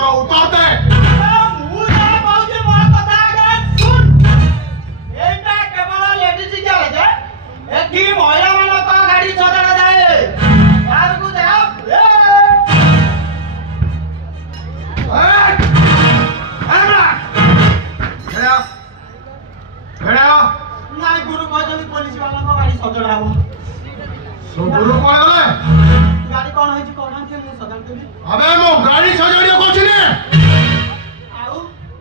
प्रश्नर उत्तर दे गाड़ी सजाड़ा जाए नाई गुरु कहते पुलिस वाला गाड़ी सजड़ा हम गुरु कौन है गाड़ी कौन है जी कौन है मु सजाड़ देबी अबे मो गाड़ी सजाड़ियो कोछि ने आउ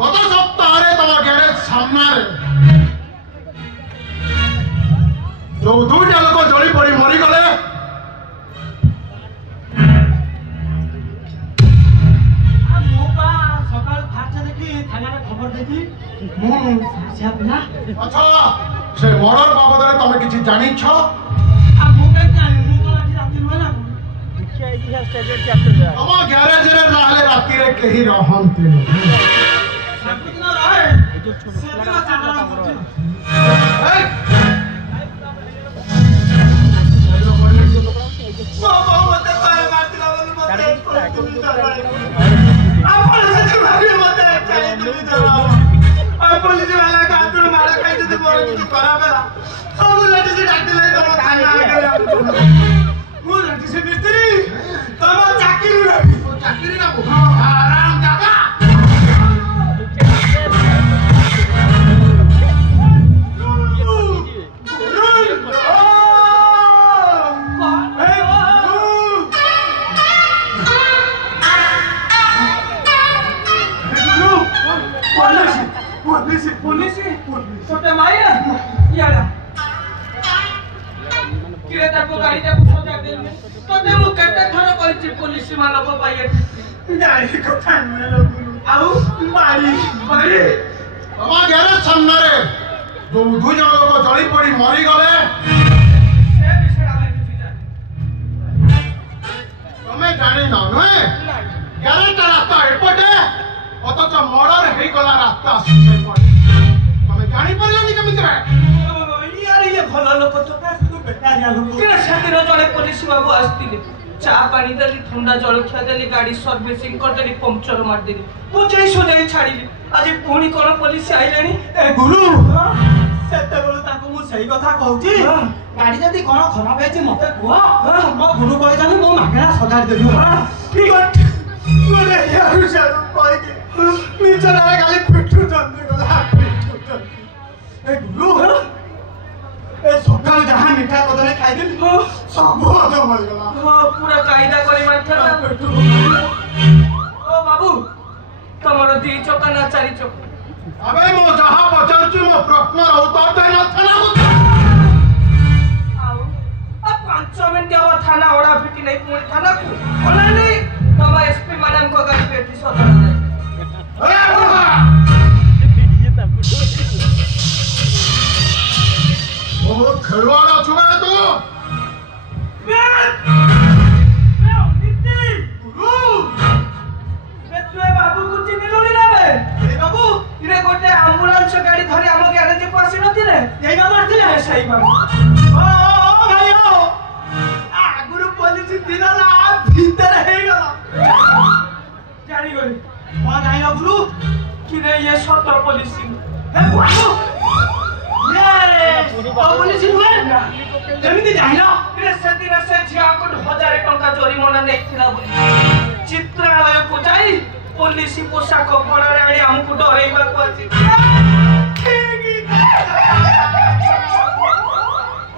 गत सप्ताह रे तम गैरेज सामना रे जो दुईटा लोक जली पड़ी मरी गले मु पा सकाळ फास्ट देखि थाना रे खबर देखि मु सासिया पिला अच्छा से मर्डर बाबद रे तमे किछि जानि छ आ मु के जानि मु कोन आठी राति नुहे ना देखिया ई है स्टेटेड चैप्टर रे तम गैरेज रे नाले राति रे केही रहंते न सब दिन रहे ए जो छोटो लगा ए बाबा मते पाए मारतिला बोली मते आपण से मारे मते चले तुम तो पुलिस वाला कातुर मारा खाई तो मोर तो खराब है सब लटी से डाक ले तो थाना आ गया वो लटी से मिस्त्री तब चाकरी ना आराम दादा पुलिस छोटे माया यारा किरे ताको गाड़ी ताको सजा देले तते मु केते थर कहिछि पुलिस मानक पाइए गाड़ी कथा न आउ मारी तम गैरेज सामना रे जो दुई जन लोक जली पड़ी मरी गले से विषय आले किछि जाने तमे जानि न नहे गैरेज रास्ता एपटे अथच मर्डर हे गला रास्ता से पड़े तमे जानि परियोनी केमिति रे यार ये भलो लोक तो तू बेकारिया लोक के सेदिन जळे पुलिस बाबू आस्तिले चा पानी देली ठंडा जलखिया देली गाड़ी सर्विसिंग कर देली पंक्चर मार देली बुझे सुझे छाड़ीली आज पुणी कोन पुलिस आइलेनी ए गुरु सेते बेलु ताको मु सही कथा कहूची गाड़ी जदी कोन खराब हेची मते कुआ मो गुरु कहि जानी मो मागेना सजाड़ देबी ठीक है मोरे यार सारू कहि के मिचरा गाली पिठू जंदी गला पिठू ए गुरु ए सकाल जहां मीठा बदले खाइ दिल सब हजम हो गला पूरा कायदा करी मारथला ओ बाबू तमरो दी चोका ना चारि चोका अबे मो जहां पचारछु मो प्रश्न उत्तर दे न थाना को आउ आ 5 मिनिट अब थाना ओडा फिटी नहीं पुणी थाना को ओला नहीं तम एसपी मैडम को गाड़ी पेटी सदर जाए अरे बाबा ओ खलवाड़ा छुआ तू मैं नित्य गुरु मैं तुए बाबू को चिन्ह लो ना बे ए बाबू इरे गोटे एम्बुलेंस गाड़ी धरि हम गैरेज को आसी नथिले एई बाबू आथिले सही बाबू ओ भाई ओ आ गुरु पुलिस दिन ला भीतर हे गला जानी गली कोन आइला गुरु कि रे ये सतर पुलिस हे बाबू ये पुलिस हुए एमिति जाइला रे सेदिन से झिया को 1000 टंका जरिमाना नेथिला बोली चित्रालय को जाई पुलिस पोशाक भड़ारे आनी हमको डरेबा को अछि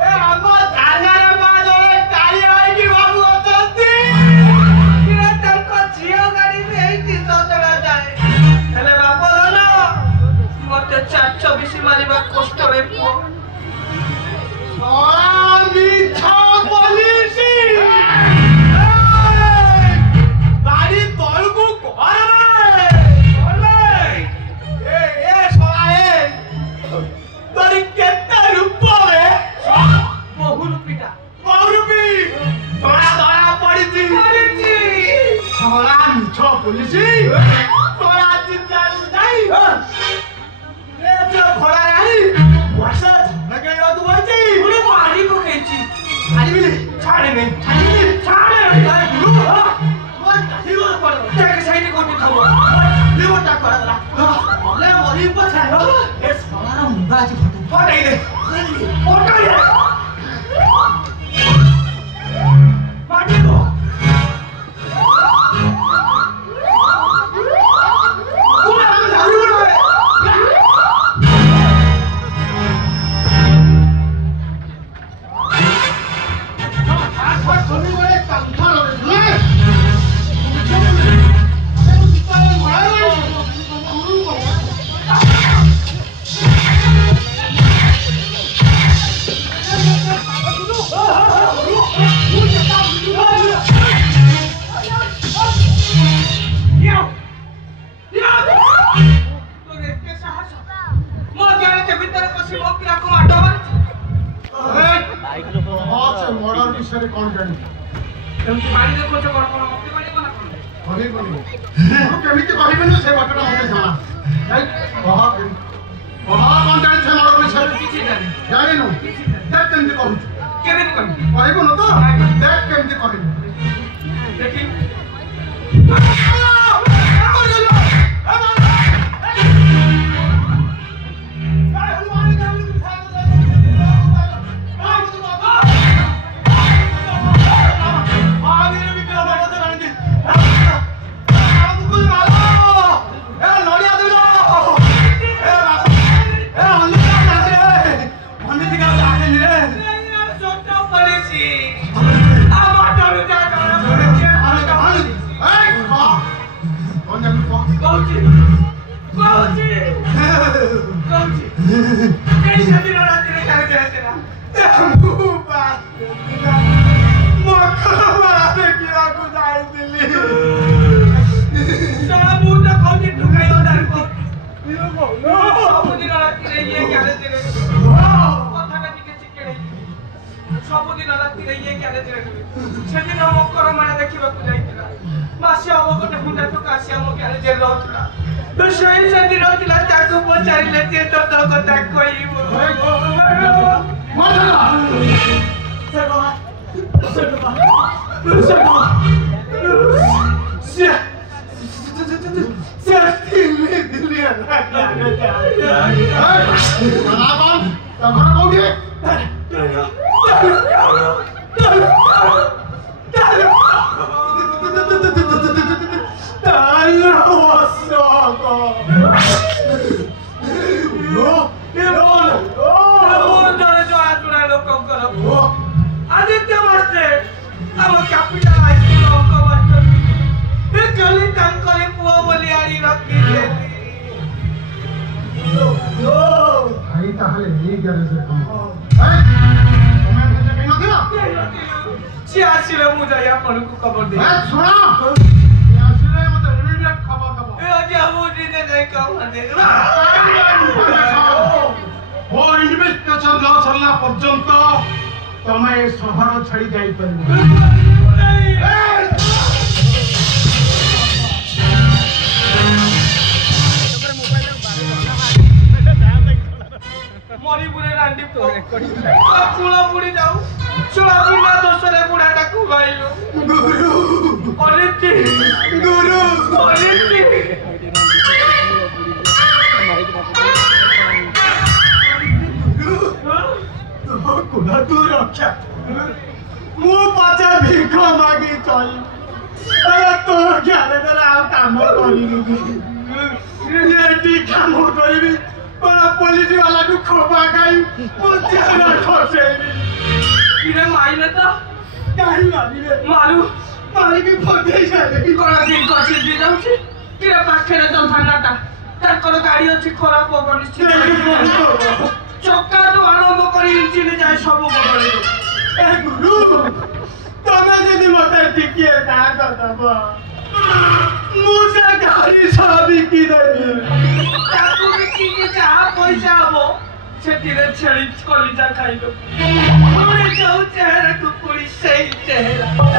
ए हम थाना रे बाजले काली आई कि बाबू अतंती किरे तनको झियो गाड़ी में एती सजड़ा जाए हेले बाप ना मते 424 मारिबा कष्ट रे पो मिठा पुलिस गाड़ी तोल को कोरे ए सोआए तोरी केते रुपया रे बहु रुपी तोरा पड़ी थी सोला मिठा पुलिस तोरा चिंता जाई ए जो घोड़ा रानी वर्षा लगे तू बची पूरी पानी को खींची छाड़ी मिले छाड़े नहीं छाड़े यार गुरु वो काठी वो पर तेरे साइड को उठाओ ଏ ସଳାର ମୁଣ୍ଡ ଆଜି ଫଟେଇ ଦେ छेड़ी कलिजा खाइलो चेहरा तू पूरी सही चेहरा